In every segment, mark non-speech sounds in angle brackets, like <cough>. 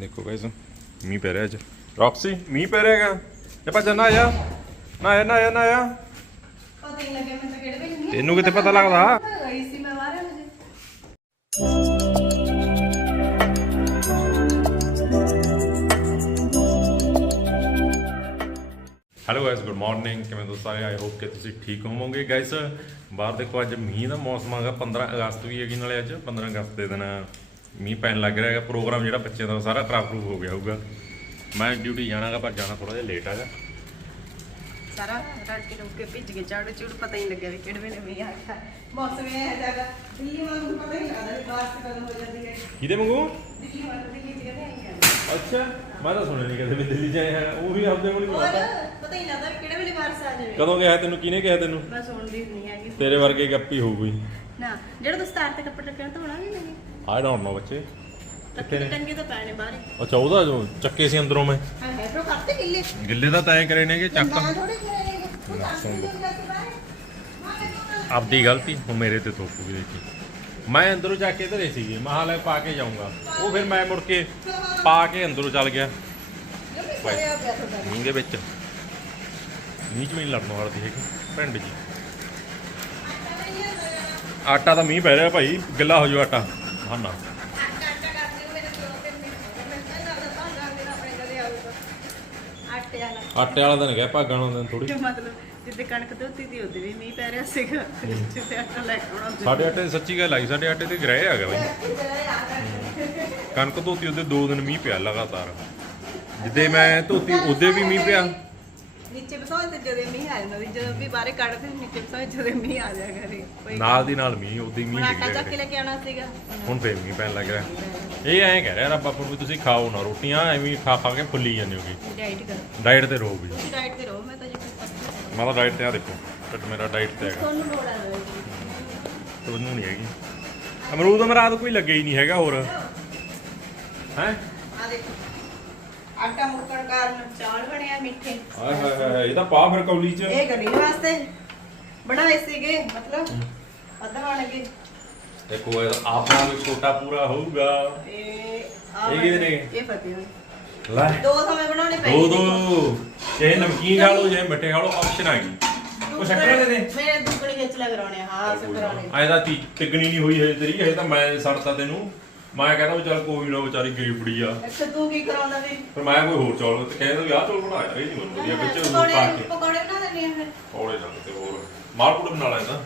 ਦੇਖੋ ਗਾਇਸ ਮੀਂਹ ਪੈ ਰਿਹਾ ਅੱਜ। ਰੌਕਸੀ ਮੀਂਹ ਪੈ ਰਿਹਾ ਹੈਗਾ। ਇਹ ਭੱਜ ਨਾ ਆਇਆ ਨਾ ਆਇਆ ਨਾ ਆਇਆ ਨਾ ਆਇਆ ਪਤਾ ਹੀ ਲੱਗਿਆ ਮੈਨੂੰ ਤਾਂ ਕਿਹੜੇ ਵੇਲੇ ਨਹੀਂ ਤੈਨੂੰ ਕਿਤੇ ਪਤਾ ਲੱਗਦਾ? ਗਈ ਸੀ ਮੈਂ ਬਾਹਰ ਵਜੇ ਹੈਲੋ ਗਾਇਸ ਗੁੱਡ ਮਾਰਨਿੰਗ ਕਿਵੇਂ ਦੋਸਤ ਸਾਰੇ? ਆਈ ਹੋਪ ਕਿ ਤੁਸੀਂ ਠੀਕ ਹੋਵੋਗੇ। ਗਾਇਸ ਬਾਹਰ ਦੇਖੋ ਅੱਜ ਮੀਂਹ ਦਾ ਮੌਸਮ ਹੈਗਾ। 15 ਅਗਸਤ ਵੀ ਹੈਗੀ ਨਾਲੇ ਅੱਜ 15 ਅਗਸਤ ਦੇ ਦਿਨ। ਮੀਂਹ ਪੈਣ ਲੱਗ ਰਿਹਾ ਹੈਗਾ ਪ੍ਰੋਗਰਾਮ ਜਿਹੜਾ ਬੱਚਿਆਂ ਦਾ ਸਾਰਾ ਖਰਾਬ ਖਰੂਬ ਹੋ ਗਿਆ ਹੋਊਗਾ। ਮੈਂ ਡਿਊਟੀ ਜਾਣਾਗਾ ਪਰ ਜਾਣਾ ਥੋੜਾ ਜਿਹਾ ਲੇਟ ਹੈਗਾ। ਸਾਰਾ ਰੜਕੇ ਰੁਕੇ ਭਿੱਜ ਕੇ ਚੜ ਚੁੜ ਪਤਾ ਹੀ ਲੱਗਿਆ ਵੀ ਕਿਹੜੇ ਵੇਲੇ ਮੀਂਹ ਆ ਗਿਆ। ਮੌਸਮ ਇਹ ਹੈ ਜਗਾ ਦਿੱਲੀ ਵਾਂਗ ਨੂੰ ਪਤਾ ਹੀ ਲੱਗਦਾ ਵੀ ਬਾਰਿਸ਼ ਕਦੋਂ ਹੋ ਜਾਂਦੀ ਹੈ। ਕਿਹਦੇ ਵਾਂਗੂ? ਦਿੱਲੀ ਵਾਂਗ ਦਿੱਲੀ ਆਈ ਹੈ। ਅੱਛਾ ਮੈਂ ਤਾਂ ਸੁਣਿਆ ਨਹੀਂ ਕਦੇ ਵੀ ਦਿੱਲੀ ਜਾਏ ਹੈ ਉਹ ਵੀ ਆਪਦੇ ਕੋਲ ਹੀ ਪਤਾ। ਪਤਾ ਹੀ ਲੱਗਦਾ ਵੀ ਕਿਹੜੇ ਵੇਲੇ ਬਾਰਿਸ਼ ਆ ਜਾਵੇ। ਕਦੋਂ ਗਿਆ ਤੈਨੂੰ ਕਿਹਨੇ ਕਿਹਾ ਤੈਨੂੰ? ਮੈਂ ਸੁਣਦੀ ਨਹੀਂ ਹੈਗੀ। ਤੇਰੇ ਵਰਗੇ ਗੱਪੀ ਹੋਊ ਕੋਈ ਨਾ ਜਿਹੜਾ ਤੂੰ ਸਤਾਰ ਤੇ ਕੱਪੜੇ ਰੱਖਣਾ ਧੋਣਾ ਨਹੀਂ ਨਹੀਂ। ਆਈ ਡੋਨਟ ਨੋ ਬੱਚੇ ਕੱਪੜੇ ਟੰਗੇ ਤਾਂ ਪੈਣੇ ਬਾਹਰ। ਅੱਛਾ ਉਹਦਾ ਜੋ ਚੱਕੇ ਸੀ ਅੰਦਰੋਂ ਮੈਂ। ਹਾਂ ਹੈ ਫਿਰ ਕਰਤੇ ਗਿੱਲੇ। ਗਿੱਲੇ ਦਾ ਤੈਂ ਕਰੇ ਨੇਗੇ ਚੱਕ। ਨਾ ਥੋੜੇ ਤੂੰ ਨਾ, ਕਰ ਆਪਦੀ ਗਲਤੀ ਹੁਣ ਮੇਰੇ ਤੇ ਥੋਪੂਗੀ ਦੇਖੀ। ਮੈਂ ਅੰਦਰੋਂ ਜਾ ਕੇ ਧਰੇ ਸੀਗੇ ਮੈਂ ਹਾਲੇ ਪਾ ਕੇ ਜਾਊਂਗਾ। ਉਹ ਫਿਰ ਮੈਂ ਮੁੜ ਕੇ ਪਾ ਕੇ ਅੰਦਰੋਂ ਚੱਲ ਗਿਆ। ਮੀਂਹ ਦੇ ਵਿੱਚ। ਮੀਂਹ ਚ ਵੀ ਨਹੀਂ ਲੜਨ ਵਾਲਦੀ ਹੈਗੀ ਪਿੰਡ ਜੀ ਆਟਾ ਤਾਂ ਮੀਂਹ ਪੈ ਰਿਹਾ ਭਾਈ ਗਿੱਲਾ ਹੋ ਜਾਊ ਆਟਾ। ਨਾ ਆਟੇ ਵਾਲਾ ਦਿਨ ਗਿਆ ਭਾਗਾਂ ਵਾਲਾ ਦਿਨ ਥੋੜੀ ਮਤਲਬ ਜਿੱਦੇ ਕਣਕ ਧੋਤੀ ਦੀ ਉਹਦੇ ਵੀ ਮੀਂਹ ਪੈ ਰਿਹਾ ਸੀਗਾ। ਜਿੱਦੇ ਆਟਾ ਲੈ ਕੇ ਆਉਣਾ ਸਾਡੇ ਆਟੇ ਦੀ ਸੱਚੀ ਗੱਲ ਆਈ ਸਾਡੇ ਆਟੇ ਤੇ ਗ੍ਰਹਿ ਆ ਗਿਆ ਬਾਈ। ਕਣਕ ਧੋਤੀ ਉਹਦੇ ਦੋ ਦਿਨ ਮੀਂਹ ਪਿਆ ਲਗਾਤਾਰ। ਜਿੱਦੇ ਮੈਂ ਧੋਤੀ ਉਹਦੇ ਵੀ ਮੀਂਹ ਪਿਆ। ਨੀਚੇ ਬਸਾਓ ਤੇ ਜਦੋਂ ਮੀਂਹ ਆ ਜਾਂਦਾ ਸੀ ਜਦੋਂ ਵੀ ਬਾਹਰੇ ਕੱਢਦੇ ਸੀ, ਨੀਚੇ ਬਸਾਓ ਜਦੋਂ ਮੀਂਹ ਆ ਜਾ ਕਰੇ। ਕੋਈ ਨਾਲ ਦੀ ਨਾਲ ਮੀਂਹ ਉਹਦੀ ਹੁਣ ਮੀਂਹ ਆਟਾ ਡਿੱਗ ਚੱਕ ਕੇ ਰਿਹਾ ਲੈ ਕੇ ਆਉਣਾ ਸੀਗਾ। ਹੁਣ ਫੇਰ ਮੀਂਹ ਪੈਣ ਲੱਗ ਰਿਹਾ। ਇਹ ਐਂ ਕਹਿ ਰਿਹਾ ਰੱਬ ਆਪਾਂ ਨੂੰ ਵੀ ਤੁਸੀਂ ਖਾਓ ਨਾ ਰੋਟੀਆਂ ਐਵੇਂ ਹੀ ਖਾ ਖਾ ਕੇ ਫੁੱਲੀ ਜਾਂਦੇ ਹੋਗੇ। ਡਾਈਟ ਕਰੋ। ਡਾਈਟ ਤੇ ਰਹੋ ਵੀ। ਤੁਸੀਂ ਡਾਈਟ ਤੇ ਰਹੋ ਮੈਂ ਤਾਂ ਜੀ ਪਸੰਦ ਮੈਂ ਤਾਂ ਡਾਈਟ ਤੇ ਆ ਦੇਖੋ ਟੱਟ ਮੇਰਾ ਡਾਈਟ ਤੇ ਹੈਗਾ। ਤੁਹਾਨੂੰ ਲੋੜ ਆ ਲੋੜ ਤੁਹਾਨੂੰ ਨਹੀਂ ਹੈਗੀ। ਅਮਰੂਦ ਅਮਰਾਦ ਕੋਈ ਲੱਗੇ ਹੀ ਨਹੀਂ ਹੈਗਾ ਹੋਰ। ਹੈ? ਆਟਾ ਮੁੱਕਣ ਕਾਰਨ ਚਾਵਲ ਬਣਿਆ ਮਿੱਠੇ। ਹਾਏ ਹਾਏ ਹਾਏ ਇਹ ਤਾਂ ਪਾ ਫਿਰ ਕੌਲੀ ਚ। ਇਹ ਗੱਡੀ ਵਾਸਤੇ ਬਣਾਏ ਸੀਗੇ ਮਤਲਬ ਗਏ। ਦੇਖੋ ਇਹ ਆਪਣਾ ਵੀ ਛੋਟਾ ਪੂਰਾ ਹੋਊਗਾ। ਇਹ ਇਹ ਕਿਹਦੇ ਨੇ? ਇਹ ਫਤਿਹ ਹੋਈ ਲੈ। ਦੋ ਸਮੇਂ ਬਣਾਉਣੇ ਪਏ ਦੋ ਦੋ ਚਾਹੇ ਨਮਕੀਨ ਖਾ ਲਓ ਚਾਹੇ ਮਿੱਠੇ ਖਾ ਲਓ ਆਪਸ਼ਨ ਆ ਗਈ। ਉਹ ਸ਼ੱਕਰ ਦੇ ਦੇ ਮੇਰੇ ਦੁੱਗਣੀ ਖਿੱਚ ਲਾ ਕਰਾਉਣੇ ਆ, ਹਾਂ ਸੇ ਕਰਾਉਣੇ। ਆਏ ਤਾਂ ਤੀ ਨਹੀਂ ਹੋਈ ਹਜੇ ਤੇਰੀ ਹਜੇ ਤਾਂ ਮੈਂ ਸੜਤਾ ਤੈਨੂੰ। ਮੈਂ ਕਹਿੰਦਾ ਵੀ ਚੱਲ ਕੋਈ ਨਾ ਵਿਚਾਰੀ ਗਰੀਬੜੀ ਆ। ਅੱਛਾ ਤੂੰ ਕੀ ਕਰਾਉਂਦਾ ਵੀ ਪਰ ਮੈਂ ਕੋਈ ਹੋਰ ਚੌਲ ਤੇ ਕਹਿੰਦਾ ਵੀ ਆਹ ਚੌਲ ਬਣਾਇਆ ਇਹ ਨਹੀਂ ਮੈਨੂੰ ਵਧੀਆ ਵਿੱਚ ਪਕੌੜੇ ਪਾ ਕੇ। ਪਕੌੜੇ ਬਣਾ ਆ ਫਿਰ। ਔਲੇ ਨਾਲ ਤੇ ਹੋਰ। ਮਾਲਪੂੜਾ ਬਣਾ ਲੈਂਦਾ।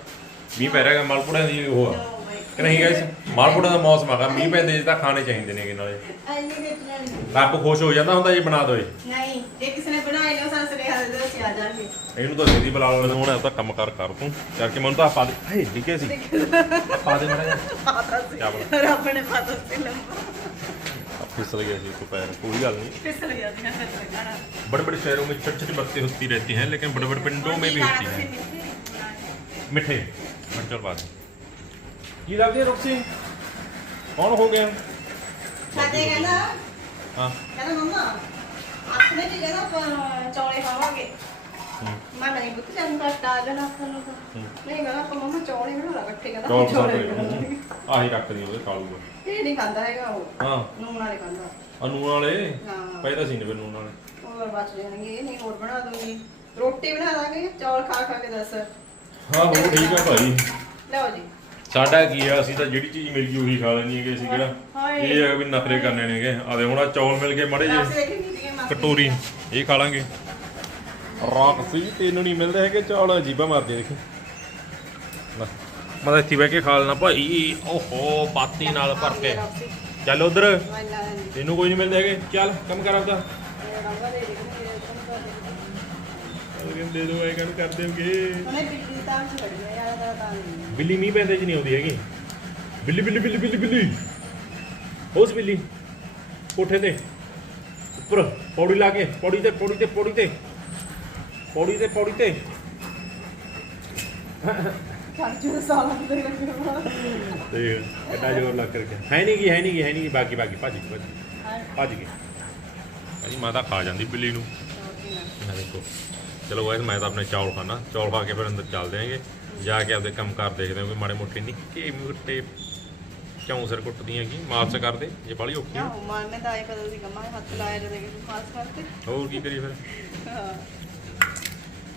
ਮੀਂਹ ਪੈ ਰਿਹਾਗਾ ਮਾਲਪੂੜਾ ਦੀ ਉਹ ਆ। ਕਿ ਨਹੀਂ ਗਾਇਸ ਮਾਲਪੂੜਾ ਦਾ ਮੌਸਮ ਹੈਗਾ ਮੀਂਹ ਪੈਂਦੇ ਜੇ ਤਾਂ ਖਾਣੇ ਚਾਹੀਦੇ ਨੇਗੇ ਨਾਲੇ ਐਨੀ ਵਿੱਚ ਲੈਣੀ ਰੱਬ ਖੁਸ਼ ਹੋ ਜਾਂਦਾ ਹੁੰਦਾ ਜੇ ਬਣਾ ਦੋਏ ਨਹੀਂ ਜੇ ਕਿਸੇ ਨੇ ਬਣਾਏ ਨੇ ਸਾਨੂੰ ਸੁਨੇਹਾ ਦੇ ਦਿਓ ਅਸੀਂ ਆ ਜਾਾਂਗੇ ਇਹਨੂੰ ਤਾਂ ਸਿੱਧੀ ਬੁਲਾ ਲੈਣਾ ਹੁਣ ਇਹ ਤਾਂ ਕੰਮ ਕਰ ਕਰ ਤੂੰ ਕਰਕੇ ਮੈਨੂੰ ਤਾਂ ਪਾ ਦੇ ਹੇ ਲਿਖੇ ਸੀ ਪਾ ਦੇ ਮੜਾ ਪਾਤਾ ਸੀ ਕਿਆ ਬਣਾ? ਰੱਬ ਨੇ ਪਾਤਾ ਸੀ ਲੰਬਾ फिसल गया जी तो पैर कोई गल नहीं ਫਿਸਲ ਗਿਆ ਸੀ ਫਿਰ ਲਗਾਣਾ बड़े बड़े शहरों में छोटी छोटी बत्ती होती रहती हैं लेकिन बड़े बड़े पिंडों में भी होती हैं मिठे मिठल बात ये ਕੀ ਲੱਗਦੀ ਰੁਕਸੀ? ਕੌਣ ਹੋ ਗਿਆ? ਸਾਡੇ ਕਹਿੰਦਾ ਹਾਂ। ਕਹਿੰਦਾ ਮੰਮਾ ਆਪਣੇ ਜੀ ਕਹਿੰਦਾ ਚੌਲੇ ਖਾਵਾਂਗੇ। ਮੈਂ ਨਹੀਂ ਬੁੱਤ ਜਾਨ ਦਾ ਟਾਜ ਨਾ ਆਪਾਂ ਨੂੰ ਨਹੀਂ ਕਹਿੰਦਾ ਆਪਾਂ ਮੰਮਾ ਚੌਲੇ ਬਣਾ ਲਾ ਇਕੱਠੇ ਕਹਿੰਦਾ ਚੌਲੇ ਆਹੀ ਰੱਖ ਦੀ ਉਹਦੇ ਕਾਲੂ ਇਹ ਨਹੀਂ ਖਾਂਦਾ ਹੈਗਾ ਉਹ। ਹਾਂ। ਨੂਣ ਵਾਲੇ ਖਾਂਦਾ। ਅਨੂਣ ਵਾਲੇ? ਹਾਂ। ਪਹਿਲਾਂ ਸੀ ਨੇ ਫਿਰ ਨੂਣ ਵਾਲੇ। ਹੋਰ ਬਚ ਜਾਣਗੇ ਇਹ ਨਹੀਂ ਹੋਰ ਬਣਾ ਦੂੰਗੀ ਰੋਟੀ ਬਣਾ ਲਾਂਗੇ ਚੌਲ ਖਾ ਖਾ ਕੇ ਦੱਸ। ਹਾਂ ਹੋ ਠੀਕ ਹੈ ਭਾਈ। ਲਓ ਜੀ। ਸਾਡਾ ਕੀ ਆ ਅਸੀਂ ਤਾਂ ਜਿਹੜੀ ਚੀਜ਼ ਮਿਲ ਗਈ ਉਹੀ ਖਾ ਲੈਣੀ ਹੈਗੇ ਅਸੀਂ ਕਿਹੜਾ। ਇਹ ਹੈ ਵੀ ਨਖਰੇ ਕਰਨੇ ਨੇਗੇ ਆਦੇ ਹੁਣ ਆਹ ਚੌਲ ਮਿਲ ਗਏ ਮੜੇ ਜੇ ਕਟੋਰੀ। ਇਹ ਖਾ ਲਾਂਗੇ। ਰਾਕ ਸੀ ਤੈਨੂੰ ਨਹੀਂ ਮਿਲਦੇ ਹੈਗੇ ਚੌਲ ਜੀਬਾ ਮਾਰਦੇ ਦੇਖੀ। ਲੈ, ਮੈਂ ਤਾਂ ਇੱਥੇ ਬਹਿ ਕੇ ਖਾ ਲੈਣਾ ਭਾਈ। ਓਹੋ ਪਾਤੀ ਨਾਲ ਭਰ ਕੇ। ਚੱਲ ਉਧਰ। ਤੈਨੂੰ ਕੋਈ ਨਹੀਂ ਮਿਲਦੇ ਹੈਗੇ। ਚੱਲ ਕੰਮ ਕਰ ਆਪਦਾ। ਦੇ ਦੇ ਇਹ ਗੱਲ ਕਰ ਦੇਵਗੇ ਉਹਨੇ ਬਿੱਲੀ ਤਾਂ ਹੈ ਯਾਰ ਤਾਂ ਨਹੀਂ। ਬਿੱਲੀ ਮੀਂਹ ਪੈਂਦੇ ਚ ਨਹੀਂ ਆਉਂਦੀ ਹੈਗੀ। ਬਿੱਲੀ ਬਿੱਲੀ ਬਿੱਲੀ ਬਿੱਲੀ ਬਿੱਲੀ। ਉਸ ਬਿੱਲੀ ਕੋਠੇ ਤੇ। ਉੱਪਰ ਪੌੜੀ ਲਾ ਕੇ ਪੌੜੀ ਤੇ ਪੌੜੀ ਤੇ ਪੌੜੀ ਤੇ। ਪੌੜੀ ਤੇ ਪੌੜੀ ਤੇ। ਚਾਚੂ ਸਾਲਾ ਦੇ ਲੱਗਿਆ ਤੇ ਕਿੰਨਾ ਜ਼ੋਰ ਲੱਗ ਕਰਕੇ। ਹੈ ਨਹੀਂ ਗੀ ਹੈ ਨਹੀਂ ਗੀ ਹੈ ਨਹੀਂ ਗੀ। ਬਾਕੀ ਬਾਕੀ ਭੱਜ ਗਈ ਭੱਜ ਗਈ ਭੱਜ ਗਈ ਕਹਿੰਦੀ ਮੈਂ ਤਾਂ ਖਾ ਜਾਂਦੀ ਬਿੱਲੀ ਨੂੰ। ਦੇਖੋ। ਚਲੋ ਗਾਇਸ ਮੈਂ ਤਾਂ ਆਪਣੇ ਚੌਲ ਖਾਣਾ ਚੌਲ ਖਾ ਕੇ ਫਿਰ ਅੰਦਰ ਚੱਲਦੇ ਆਂਗੇ। ਜਾ ਕੇ ਆਪਦੇ ਕੰਮ ਕਾਰ ਦੇਖਦੇ ਹਾਂ ਕੋਈ ਮਾੜੇ ਮੋਟੇ ਨਿੱਕੇ ਮੋਟੇ ਕਿਉਂ ਸਿਰ ਕੁੱਟਦੀ ਹੈਗੀ ਮਾਰਚ ਕਰਦੇ। ਜੇ ਬਾਲੀ ਔਖੀ ਆ। ਨਾ ਮਾਰਨੇ ਤਾਂ ਆਏ ਕਦੋਂ ਦੀ ਕਮਾ ਹੱਥ ਲਾਇਆ ਜਦੇ ਕਿ ਪਾਸ ਕਰਕੇ ਹੋਰ ਕੀ ਕਰੀ ਫਿਰ?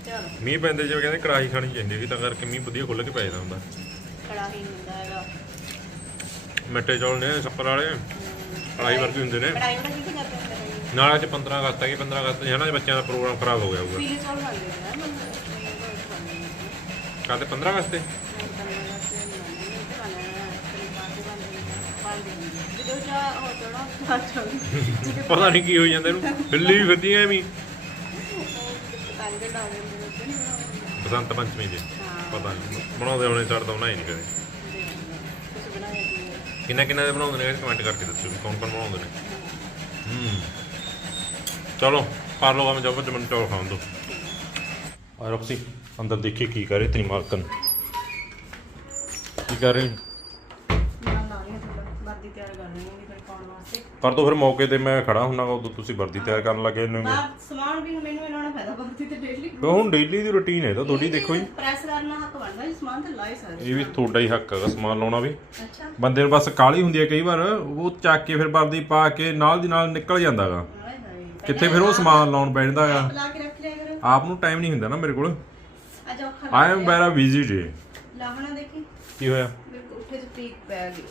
ਚਲ। ਮੀਂਹ ਪੈਂਦੇ ਜਿਵੇਂ ਕਹਿੰਦੇ ਕੜਾਹੀ ਖਾਣੀ ਚਾਹੀਦੀ ਵੀ ਤਾਂ ਕਰਕੇ ਮੀਂਹ ਵਧੀਆ ਖੁੱਲ ਕੇ ਪੈ ਜਾਂਦਾ ਹੁੰਦਾ। ਕੜਾਹੀ ਹੁੰਦਾ ਹੈਗਾ। ਮਿੱਟੇ ਚੌਲ ਨੇ ਛੱਪਰ ਵਾਲੇ। ਕੜਾਹੀ ਵਰਗੇ ਹੁੰਦੇ ਨੇ। ਕੜਾਹੀ ਕੀ ਕਰਦੇ ਹੁੰਦੇ? ਨੇ ਨਾਲੇ ਚ 15 ਅਗਸਤ ਹੈਗੀ 15 ਅਗਸਤ ਹੈ ਨਾ ਜੇ ਬੱਚਿਆਂ ਦਾ ਪ੍ਰੋਗਰਾਮ ਖਰਾਬ ਹੋ ਗਿਆ ਹੋਊਗਾ। ਪੀਲੇ ਚੌਲ ਬਣਦੇ ਨੇ ਨਾ ਮੰਦਰ ਨਹੀਂ ਕੋਈ ਖਾਂਦੇ ਨਹੀਂ ਕਾਹਦੇ 15 ਅਗਸਤ ਤੇ ਜਦੋਂ ਜਾ ਹੋ ਚੜਾ ਸਾਚਾ <laughs> ਪਤਾ ਨਹੀਂ ਕੀ ਹੋਈ ਜਾਂਦਾ ਇਹਨੂੰ ਬਿੱਲੀ ਵੀ ਫਿਰਦੀ ਐ ਐਵੇਂ ਹੀ। ਪਤੰਗ ਡਾ ਦਿੰਦੇ ਨੇ ਤੇ ਨਹੀਂ ਬਣਾਉਂਦੇ। ਬਸੰਤ ਪੰਚਮੀ ਦੇ ਪਤਾ ਨਹੀਂ ਬਣਾਉਂਦੇ ਹੋਣੇ ਚੜਦਾ ਉਹਨਾਂ ਹੀ ਨਹੀਂ ਕਦੇ। ਬਣਾਇਆ ਕਿੰਨਾ ਕਿੰਨਾ ਦੇ ਬਣਾਉਂਦੇ ਨੇ ਕਮੈਂਟ ਕਰਕੇ ਦੱਸੋ ਕੌਣ ਕੌਣ ਬਣਾਉਂਦੇ ਨੇ। ਹੂੰ। ਚਲੋ ਕਰ ਲਓ ਮੈਂ ਜਬ ਜਮਨ ਚੌਲ ਖਾਣ ਦੋ। ਆ ਰੋਕਸੀ ਅੰਦਰ ਦੇਖੀ ਕੀ ਕਰੇ ਤੇਰੀ ਮਾਲਕਨ ਕੀ ਕਰ ਰਹੀ? ਕਰ ਦੋ ਫਿਰ ਮੌਕੇ ਤੇ ਮੈਂ ਖੜਾ ਹੁੰਨਾ ਉਦੋਂ ਤੁਸੀਂ ਵਰਦੀ ਤਿਆਰ ਕਰਨ ਲੱਗੇ ਨੇ ਸਮਾਨ ਵੀ ਮੈਨੂੰ ਇਹਨਾਂ ਨੂੰ ਫਾਇਦਾ ਵਰਦੀ ਤੇ ਡੇਲੀ ਹੁਣ ਡੇਲੀ ਦੀ ਰੁਟੀਨ ਹੈ ਤਾਂ ਤੁਹਾਡੀ ਦੇਖੋ ਜੀ। ਪ੍ਰੈਸ ਕਰਨਾ ਹੱਕ ਬਣਦਾ ਜੀ ਸਮਾਨ ਤੇ ਲਾਏ ਸਾਰੇ ਇਹ ਵੀ ਤੁਹਾਡਾ ਹੀ ਹੱਕ ਹੈਗਾ ਸਮਾਨ ਲਾਉਣਾ ਵੀ। ਅੱਛਾ। ਬੰਦੇ ਨੂੰ ਬਸ ਕਾਲੀ ਹੁੰਦੀ ਹੈ ਕਈ ਵਾਰ ਉਹ ਚੱਕ ਕੇ ਫਿਰ ਵਰਦੀ ਪਾ ਕੇ ਨਾਲ ਦੀ ਨਾਲ ਨਿਕਲ ਜਾਂਦਾਗਾ ਕਿੱਥੇ ਫਿਰ ਉਹ ਸਮਾਨ ਲਾਉਣ ਬੈਠਦਾਗਾ ਲਾ ਕੇ ਰੱਖ ਲਿਆ ਕਰੋ। ਆਪ ਨੂੰ ਟਾਈਮ ਨਹੀਂ ਹੁੰਦਾ ਨਾ ਮੇਰੇ ਕੋਲ। ਅੱਜ ਔਖਾ ਆਈ ਐਮ ਵੈਰਾ ਬਿਜ਼ੀ ਡੇ ਲਾਹਣਾ ਦੇਖੀ? ਕੀ ਹੋਇਆ? ਮੇਰੇ ਕੋ ਉੱਠੇ ਚ ਪੀਕ ਪੈ ਗਈ।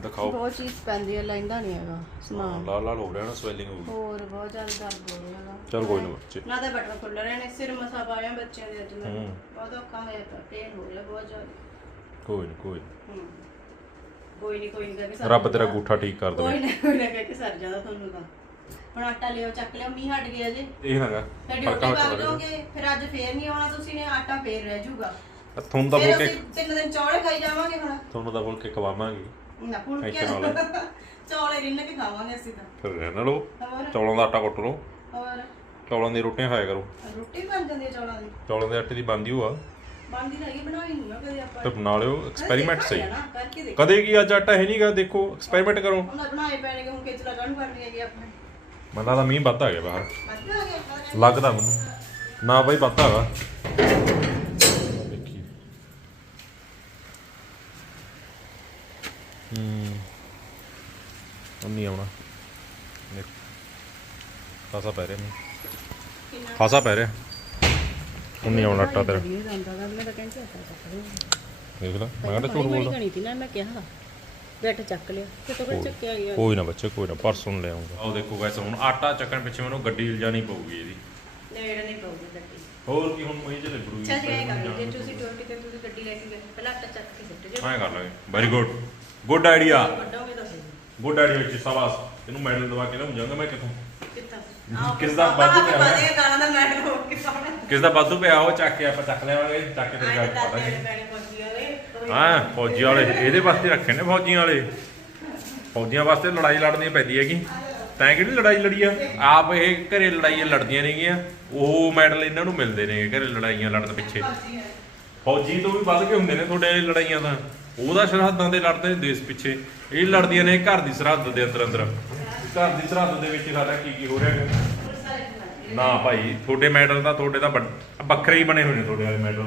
ਦਿਖਾਓ। ਬਹੁਤ ਚੀਜ਼ ਪੈਂਦੀ ਹੈ ਲੈਂਦਾ ਨਹੀਂ ਹੈਗਾ ਸਮਾਨ। ਲਾਲ ਲਾਲ ਹੋ ਰਿਹਾ ਨਾ ਸਵੈਲਿੰਗ ਹੋ ਗਈ। ਹੋਰ ਬਹੁਤ ਜ਼ਿਆਦਾ ਦਰਦ ਹੋ ਰਿਹਾ ਹੈਗਾ। ਚਲ ਕੋਈ ਨਾ ਬੱਚੇ। ਨਾ ਤਾਂ ਬਟਨ ਖੁੱਲ ਰਹੇ ਨੇ ਸਿਰ ਮਸਾ ਪਾਇਆ ਬੱਚਿਆਂ ਦੇ ਅੱਜ ਮੈਂ। ਹੂੰ। ਬਹੁਤ ਔਖਾ ਹੋਇਆ ਪਿਆ ਪੇਨ ਹੋ ਰਿਹਾ ਬਹੁਤ ਜ਼ਿਆਦਾ। ਕੋਈ ਨਾ ਕੋਈ ਹੂੰ। ਕੋਈ ਨਹੀਂ ਕੋਈ ਨਹੀਂ ਕਰਕੇ ਨਾ। ਰੱਬ ਤੇਰਾ ਗੂਠਾ ਠੀਕ ਕਰ ਕੋਈ ਦੇਵੇ ਨਾ ਕੋਈ ਨਾ ਕਰਕੇ ਸਰ ਜਾਂਦਾ ਤੁਹਾਨੂੰ ਤਾਂ। ਹੁਣ ਆਟਾ ਲਿਓ ਚੱਕ ਲਿਓ ਮੀਂਹ ਹਟ ਗਿਆ ਜੇ। ਇਹ ਨਾਗਾ ਫਿਰ ਡਿਊਟੀ ਕਰ ਜਾਓਗੇ ਫਿਰ ਅੱਜ ਫੇਰ ਨਹੀਂ ਆਉਣਾ ਤੁਸੀਂ ਨੇ ਆਟਾ ਫੇਰ ਰਹਿ ਜਾਊਗਾ। ਤੁਹਾਨੂੰ ਤਾਂ ਫਿਰ ਬੋਲ ਕੇ ਅਸੀਂ ਤਿੰਨ ਦਿਨ ਚੌਲ ਖਾਈ ਜਾਵਾਂਗੇ ਹੁਣ। ਤੁਹਾਨੂੰ ਤਾਂ ਬੋਲ ਕੇ ਖਵਾਵਾਂਗੇ। ਨਾ ਫੁਲਕੇ Tension ਨਾ ਲਓ। ਚੌਲੇ ਰਿੰਨ ਕੇ ਖਾਵਾਂਗੇ ਅਸੀਂ ਤਾਂ। ਫਿਰ ਰਹਿਣ ਲਓ। ਹੋਰ? ਚੌਲਾਂ ਦਾ ਆਟਾ ਕੁੱਟ ਲਓ। ਹੋਰ? ਚੌਲਾਂ ਦੀ ਰੋਟੀਆਂ ਖਾਇਆ ਕਰੋ। ਰੋਟੀ ਬਣ ਜਾਂਦੀ ਹੈ ਚੌਲਾਂ ਦੀ। ਚੌਲਾਂ ਦੇ ਆਟੇ ਦੀ ਬਣਦੀ ਹੋਆ ਬਣਦੀ ਰਹੀ ਬਣਾਈ ਨਹੀਂ ਨਾ ਕਦੇ ਆਪਾਂ। ਤੇ ਬਣਾ ਲਿਓ ਐਕਸਪੈਰੀਮੈਂਟ ਸਹੀ। ਨਾ ਕਰਕੇ ਦੇਖ ਕਦੇ ਕੀ ਅੱਜ ਆਟਾ ਹੈ ਨਹੀਂਗਾ ਦੇਖੋ ਐਕਸਪੈਰੀਮੈਂਟ ਕਰੋ। ਉਹਨਾਂ ਬਣਾਏ ਪੈਣਗੇ ਹੁਣ ਕਿਚਲਾ ਕਾਹਨੂੰ ਕਰਨੀ ਹੈਗੀ ਆਪਣੇ। ਮੈਨੂੰ ਲੱਗਦਾ ਮੀਂਹ ਵੱਧ ਆ ਗਿਆ ਬਾਹਰ। ਲੱਗਦਾ ਮੈਨੂੰ। ਨਾ ਬਾਈ ਵੱਧ ਹੈਗਾ। ਦੇਖੀ। ਹੂੰ। ਉਨੀ ਆਉਣਾ। ਖਾਸਾ ਪੈ ਰਿਹਾ ਨਹੀਂ ਖਾਸਾ ਪੈ ਰਿਹਾ। ਉਨੀ ਆਉਣਾ ਆਟਾ ਤੇਰਾ। ਦੇਖ ਲੈ। ਮੈਂ ਕਹਿੰਦਾ ਝੂਠ ਬੋਲਦਾ। ਮੈਂ ਕਿਹਾ। ਬੈਠ ਚੱਕ ਲਿਆ। ਕਿਤੋਂ ਕੋਈ ਚੱਕਿਆ ਗਿਆ ਕੋਈ ਨਾ ਬੱਚੇ ਕੋਈ ਨਾ ਪਰਸੋਂ ਲੈ ਆਉਂਗਾ। ਉਹ ਦੇਖੋ ਗਾਇਸ ਹੁਣ ਆਟਾ ਚੱਕਣ ਪਿੱਛੇ ਮੈਨੂੰ ਗੱਡੀ ਲਿਜਾਣੀ ਪਊਗੀ ਇਹਦੀ। ਨੇੜ ਨਹੀਂ ਪਊਗੀ ਗੱਡੀ। ਹੋਰ ਕੀ ਹੁਣ ਮਈ ਚ ਲੱਗੂਗੀ ਚੱਲ ਜੀ ਕਰ ਲਓ, ਜੇ ਤੁਸੀਂ ਟੋਟੀ ਤੇ ਤੁਸੀਂ ਗੱਡੀ ਲੈ ਕੇ ਗਏ ਪਹਿਲਾਂ ਆਟਾ ਚੱਕ ਕੇ ਸਿੱਟ ਜਾਓ। ਐਂ ਕਰ ਲਾਂਗੇ। ਵੈਰੀ ਗੁੱਡ ਗੁੱਡ ਆਈਡੀਆ ਕੱਢੋਗੇ ਤਾਂ ਗੁੱਡ ਆਈਡੀਆ ਚ ਸਵਾਸ ਇਹਨੂੰ ਮੈਡਲ ਦਵਾ ਕੇ ਲਿਆਉਂਗਾ ਮੈਂ ਕਿਥੋਂ? ਕਿਸ ਦਾ ਵਾਧੂ ਪਿਆ ਹੋਇਆ? ਗਾਣਾ ਦਾ ਮੈਟਰ ਹੋ ਕੇ ਪਾਉਣਾ ਕਿਸ ਦਾ ਵਾਧੂ ਪਿਆ ਉਹ ਚੱਕ ਕੇ ਆਪਾਂ ਚੱਕ ਲਿਆਵਾਂਗੇ ਚੱਕ ਕੇ ਤੇਰੇ ਗੱਲ ਪਤਾ ਵਾਲੇ ਹਾਂ, ਫੌਜੀ ਵਾਲੇ, ਇਹਦੇ ਵਾਸਤੇ ਰੱਖੇ ਨੇ ਫੌਜੀਆਂ ਵਾਲੇ। ਫੌਜੀਆਂ ਵਾਸਤੇ ਲੜਾਈ ਲੜਨੀ ਪੈਂਦੀ ਹੈਗੀ। ਤੈਂ ਕਿਹੜੀ ਲੜਾਈ ਲੜੀ ਆ? ਆਪ ਇਹ ਘਰੇ ਲੜਾਈਆਂ ਲੜਦੀਆਂ ਨੇਗੀਆਂ। ਉਹ ਮੈਡਲ ਇਹਨਾਂ ਨੂੰ ਮਿਲਦੇ ਨੇ ਘਰੇ ਲੜਾਈਆਂ ਲੜਨ ਪਿੱਛੇ। ਫੌਜੀ ਤੋਂ ਵੀ ਵੱਧ ਕੇ ਹੁੰਦੇ ਨੇ ਤੁਹਾਡੇ ਵਾਲੀ ਲੜਾਈਆਂ ਤਾਂ। ਉਹਦਾ ਸਰਹੱਦਾਂ ਦੇ ਲੜਦੇ ਨੇ ਦੇਸ਼ ਪਿੱਛੇ। ਇਹ ਲੜਦੀਆਂ ਨੇ ਘਰ ਦੀ ਸਰਹੱਦ ਦੇ ਅੰਦਰ ਅੰਦਰ। ਘਰ ਦੀ ਸਰਹੱਦ ਦੇ ਵਿੱਚ ਸਾਡਾ ਕੀ ਕੀ ਹੋ ਰਿਹਾ ਹੈ ਨਾ ਭਾਈ, ਤੁਹਾਡੇ ਮੈਡਲ ਤਾਂ ਤੁਹਾਡੇ ਤਾਂ ਵੱਡ- ਵੱਖਰੇ ਹੀ ਬਣੇ ਹੋਏ ਨੇ ਤੁਹਾਡੇ ਵਾਲੇ ਮੈਡਲ।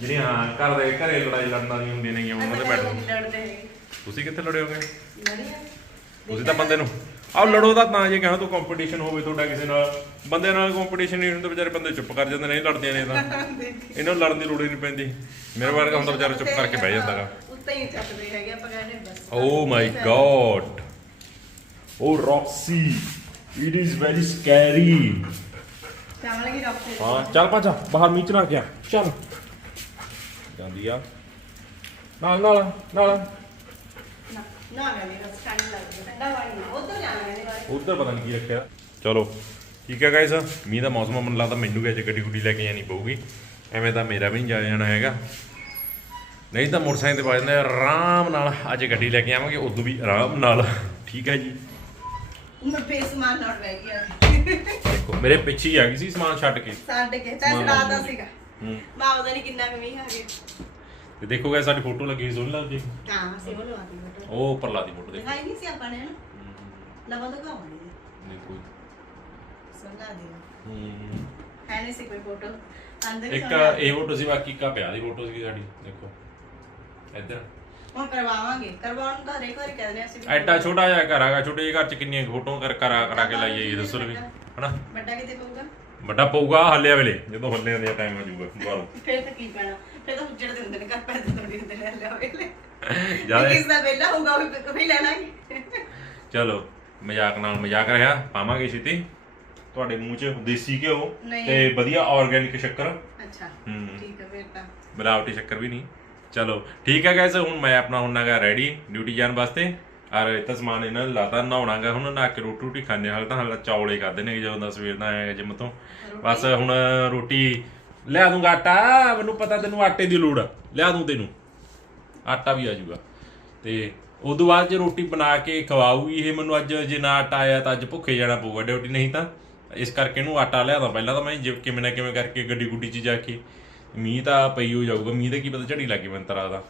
ਜਿਹੜੀਆਂ ਹਾਂ ਘਰ ਦੇ ਘਰੇ ਲੜਾਈ ਲੜਨ ਵਾਲੀਆਂ ਹੁੰਦੀਆਂ ਨੇਗੀਆਂ ਉਹਨਾਂ ਦੇ ਲੜਦੇ ਹੈਗੇ। ਤੁਸੀਂ ਕਿੱਥੇ ਲੜੇ ਹੋਗੇ? ਲੜੀਆਂ ਤੁਸੀਂ ਤਾਂ ਬੰਦੇ ਨੂੰ ਆਹ ਲੜੋ ਦਾ ਤਾਂ ਜੇ ਕਹਿਣਾ ਤੂੰ ਕੰਪੀਟੀਸ਼ਨ ਹੋਵੇ ਤੁਹਾਡਾ ਕਿਸੇ ਨਾਲ। ਬੰਦੇ ਨਾਲ ਕੰਪੀਟੀਸ਼ਨ ਨਹੀਂ ਹੁੰਦਾ ਵਿਚਾਰੇ ਬੰਦੇ ਚੁੱਪ ਕਰ ਜਾਂਦੇ ਨੇ ਇਹ ਲੜਦੀਆਂ ਨੇ ਤਾਂ। <laughs> ਇਹਨਾਂ ਨੂੰ ਲੜਨ ਦੀ ਲੋੜ ਹੀ ਨਹੀਂ ਪੈਂਦੀ। ਮੇਰੇ ਵਰਗਾ ਹੁੰਦਾ ਵਿਚਾਰਾ ਚੁੱਪ ਕਰਕੇ ਬਹਿ ਜਾਂਦਾਗਾ ਉੱਤੇ ਹੀ ਚੱਕਦੇ ਹੈਗੇ ਆਪਾਂ ਕਹਿੰਦੇ ਬਸ। ਓ my God oh Roxy it is very scary ਚਾਵਲ ਕੀ ਰੱਖਦੇ ਹਾਂ ਚੱਲ ਭਾਜਾ ਬਾਹਰ ਮੀਚ ਨਾ ਗਿਆ ਚੱਲ। ਜਾਂਦੀ ਆ। ਨਾਲ ਨਾਲ ਨਾਲ। ਨਾ ਨਾ ਮੇਰਾ ਸਟੈਂਡ ਲੱਗ ਗਿਆ ਠੰਡਾ ਪਾਣੀ ਉਧਰ ਜਾਣਾ ਇਹਦੇ ਬਾਰੇ। ਉਧਰ ਪਤਾ ਨਹੀਂ ਕੀ ਰੱਖਿਆ। ਚਲੋ ਠੀਕ ਹੈ ਗਾਇਸ ਮੀਂਹ ਦਾ ਮੌਸਮ ਆ, ਮੈਨੂੰ ਲੱਗਦਾ ਮੈਨੂੰ ਵੀ ਅੱਜ ਗੱਡੀ ਗੁੱਡੀ ਲੈ ਕੇ ਜਾਣੀ ਪਊਗੀ। ਐਵੇਂ ਤਾਂ ਮੇਰਾ ਵੀ ਨਹੀਂ ਜਾ ਜਾਣਾ ਹੈਗਾ। ਨਹੀਂ ਤਾਂ ਮੋਟਰਸਾਈਕਲ ਤੇ ਵੱਜਦੇ ਆਰਾਮ ਨਾਲ ਅੱਜ ਗੱਡੀ ਲੈ ਕੇ ਆਵਾਂਗੇ ਉਦੋਂ ਵੀ ਆਰਾਮ ਨਾਲ। ਠੀਕ ਹੈ ਜੀ। ਮੈਂ ਬੇਸਮਾਨ ਨਾਲ ਬਹਿ ਗਿਆ ਦੇਖੋ ਮੇਰੇ ਪਿੱਛੇ ਹੀ ਆ ਗਈ ਸੀ ਸਮਾਨ ਛੱਡ ਕੇ। ਸਾਡੇ ਕੇ ਤੈਨੂੰ ਸਮਾਨ ਰਾਦਾ ਲਾਉਂਦੀ। ਸੀਗਾ। ਹੂੰ ਮਾਂ ਉਹਦਾ ਨਹੀਂ ਕਿੰਨਾ ਕਮੀ ਆ ਗਈ ਤੇ ਦੇਖੋ ਗਾਇਸ ਸਾਡੀ ਫੋਟੋ ਲੱਗੀ ਹੋਈ ਸੋਹਣੀ ਲੱਗਦੀ ਹਾਂ। ਅਸੀਂ ਉਹ ਲਵਾ ਦੀ ਬਟੋ ਉਹ ਉੱਪਰ ਲਾ ਦੀ ਫੋਟੋ ਦੇਖੋ। ਦਿਖਾਈ ਨਹੀਂ ਸੀ ਆਪਾਂ ਨੇ ਨਾ ਲਵਾ ਦੋ ਕਾਉਣੀ ਦੇਖੋ ਸੁਣਾ ਦੀ ਹੂੰ। ਹੈ। ਨਹੀਂ ਸੀ ਕੋਈ ਫੋਟੋ। ਅੰਦਰ ਹੀ ਇੱਕ ਸੁਣਾ ਇਹ ਫੋਟੋ ਸੀ ਬਾਕੀ ਕਾ ਪਿਆ ਦੀ ਫੋਟੋ ਸੀ ਸਾਡੀ ਦੇਖੋ। ਇੱਧਰ। ਹੁਣ ਕਰਵਾਵਾਂਗੇ। ਕਰਵਾਉਣ ਤਾਂ ਹਰੇਕ ਵਾਰੀ ਕਹਿੰਦੇ ਅਸੀਂ ਵੀ ਐਡਾ ਛੋਟਾ ਜਿਹਾ ਘਰ ਹੈਗਾ ਛੋਟੇ ਜਿਹੇ ਘਰ ਚ ਕਿੰਨੀਆਂ ਫੋਟੋਆਂ ਕਰ ਕਰਾ ਕਰਾ ਕੇ ਲਾਈਏ ਜੀ ਦੱਸੋ ਵੀ। ਹਨਾ? ਵੱਡਾ ਕਿਤੇ ਪਊਗਾ? ਵੱਡਾ ਪਊਗਾ ਹੱਲਿਆ ਵੇਲੇ ਜਦੋਂ ਹੱਲਿਆਂ ਦੇ ਟਾਈਮ ਆ ਜਾਊਗਾ ਬਾਹਰੋਂ। ਫਿਰ ਤਾਂ ਕੀ ਪੈਣਾ? ਫਿਰ ਤਾਂ ਉੱਜੜ ਦੇ ਹੁੰਦੇ ਨੇ ਘਰ ਪੈਸੇ ਥੋੜੀ ਹੁੰਦੇ ਨੇ ਲੈ ਵੇਲੇ। ਜ਼ਿਆਦਾ ਕਿਸ ਦਾ ਵੇਲਾ ਹੋਊਗਾ ਉਹ ਵੀ ਕभी ਲੈ ਲਾਂਗੇ ਚਲੋ ਮਜ਼ਾਕ ਨਾਲ ਮਜ਼ਾਕ ਰਿਹਾ ਪਾਵਾਂਗੇ ਛੇਤੀ। ਤੁਹਾਡੇ ਮੂੰਹ 'ਚ ਦੇਸੀ ਘਿਓ ਨਹੀਂ। ਤੇ ਵਧੀਆ ਆਰਗੈਨਿਕ ਸ਼ੱਕਰ। ਅੱਛਾ ਹੂੰ। ਠੀਕ ਹੈ ਫਿਰ ਤਾਂ। ਮਿਲਾਵਟੀ ਸ਼ੱਕਰ ਵੀ ਨਹੀਂ। ਚਲੋ ਠੀਕ ਹੈ ਗਾਇਸ ਹੁਣ ਮੈਂ ਆਪਣਾ ਹੁੰਨਾਗਾ ਰੈਡੀ ਡਿਊਟੀ ਜਾਣ ਵਾਸਤੇ। ਔਰ ਇਹ ਸਮਾਨ ਇਹਨਾਂ ਨੇ ਲਾਤਾ ਨਹਾਉਣਾਗਾ ਹੁਣ ਨਹਾ ਕੇ ਰੋਟੀ ਰੋਟੀ ਖਾਣੇ ਹਾਲ ਤਾਂ ਹਾਲ ਚੌਲੇ ਕਰਦੇ ਨੇ ਜਦੋਂ ਦਾ ਸਵੇਰ ਦਾ ਆਇਆ ਜਿਮ ਤੋਂ। ਬਸ ਹੁਣ ਰੋਟੀ ਲਿਆ ਦੂੰਗਾ ਆਟਾ ਮੈਨੂੰ ਪਤਾ ਤੈਨੂੰ ਆਟੇ ਦੀ ਲੋੜ ਆ। ਲਿਆ ਦੂੰ ਤੈਨੂੰ। ਆਟਾ ਵੀ ਆ ਜਾਊਗਾ। ਤੇ ਉਦੋਂ ਬਾਅਦ ਜੇ ਰੋਟੀ ਬਣਾ ਕੇ ਖਵਾਊਗੀ ਇਹ ਮੈਨੂੰ ਅੱਜ ਜੇ ਨਾ ਆਟਾ ਆਇਆ ਤਾਂ ਅੱਜ ਭੁੱਖੇ ਜਾਣਾ ਪਊਗਾ ਡਿਊਟੀ ਨਹੀਂ ਤਾਂ ਇਸ ਕਰਕੇ ਇਹਨੂੰ ਆਟਾ ਲਿਆਦਾ ਪਹਿਲਾਂ ਤਾਂ ਮੈਂ ਜਿਵ ਕਿਵੇਂ ਨਾ ਕਿਵੇਂ ਕਰਕੇ ਗੱਡੀ ਗੁੱਡੀ 'ਚ ਜਾ ਕੇ ਮੀਂਹ ਤਾਂ ਪਈ ਹੋ ਜਾਊਗਾ। ਮੀਂਹ ਦਾ ਕੀ ਪਤਾ ਝੜੀ ਲੱਗੀ ਮੈਨੂੰ ਤਰ੍ਹਾਂ ਦਾ।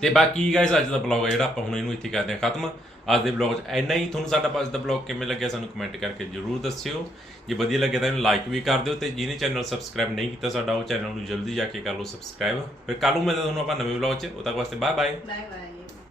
ਤੇ ਬਾਕੀ ਗਾਇਸ ਅੱਜ ਦਾ ਬਲੌਗ ਹੈ ਜਿਹੜਾ ਆਪਾਂ ਹੁਣ ਇਹਨੂੰ ਇੱਥੇ ਕਰਦੇ ਹਾਂ ਖਤਮ। ਅੱਜ ਦੇ ਬਲੌਗ 'ਚ ਇੰਨਾ ਹੀ। ਤੁਹਾਨੂੰ ਸਾਡਾ ਅੱਜ ਦਾ ਬਲੌਗ ਕਿਵੇਂ ਲੱਗਿਆ ਸਾਨੂੰ ਕਮੈਂਟ ਕਰਕੇ ਜਰੂਰ ਦੱਸਿਓ। ਜੇ ਵਧੀਆ ਲੱਗਿਆ ਤਾਂ ਇਹਨੂੰ ਲਾਈਕ ਵੀ ਕਰ ਦਿਓ ਤੇ ਜਿਹਨੇ ਚੈਨਲ ਸਬਸਕ੍ਰਾਈਬ ਨਹੀਂ ਕੀਤਾ ਸਾਡਾ, ਉਹ ਚੈਨਲ ਨੂੰ ਜਲਦੀ ਜਾ ਕੇ ਕਰ ਲਓ ਸਬਸਕ੍ਰਾਈਬ ਫਿਰ ਕੱਲ ਨੂੰ ਮਿਲਦੇ ਤੁਹਾਨੂੰ ਆਪਾਂ ਨਵੇਂ ਬਲੌਗ 'ਚ। ਉਹ ਤੱਕ ਵਾਸਤੇ ਬਾਏ ਬਾਏ ਬਾਏ ਬਾਏ